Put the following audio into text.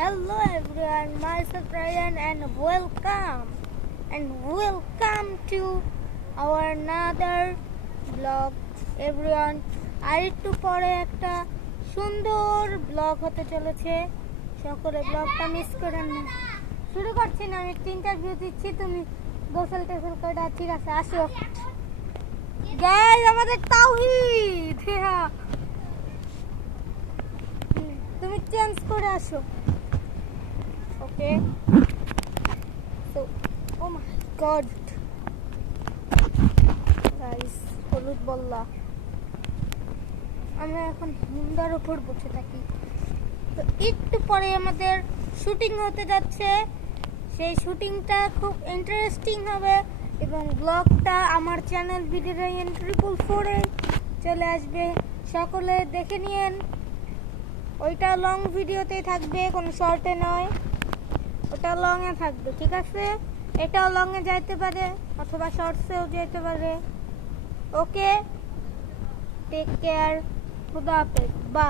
Hello everyone, myself Ryan and welcome to our another vlog everyone. আর একটু পরে একটা সুন্দর ব্লগ হতে চলেছে, সকলে ব্লগটা মিস করেন না। শুরু করছি না, আমি একটা ইন্টারভিউ দিচ্ছি, তুমি গোসল টোসল করে ঠিক আছে আসো। গাইস আমাদের তাওহীদ, হ্যাঁ তুমি চেঞ্জ করে আসো। ওকে, সো ও মাই গড গাইস, হলুদ বল্লা আমরা এখন হিন্দার উপর বসে থাকি। তো একটু পরে আমাদের শুটিং হতে যাচ্ছে, সেই শুটিংটা খুব ইন্টারেস্টিং হবে এবং ব্লগটা আমার চ্যানেল ভিডিও রায়ান 444-এ চলে আসবে, সকলে দেখে নিয়েন। ওইটা লং ভিডিওতেই থাকবে, কোনো শর্টে নয়, ওটা লং এ থাকবে, ঠিক আছে? এটাও লং এ যাইতে পারে অথবা শর্টসেও যেতে পারে। ওকে, টেক কেয়ার, খুদা হাফেজ, বাই।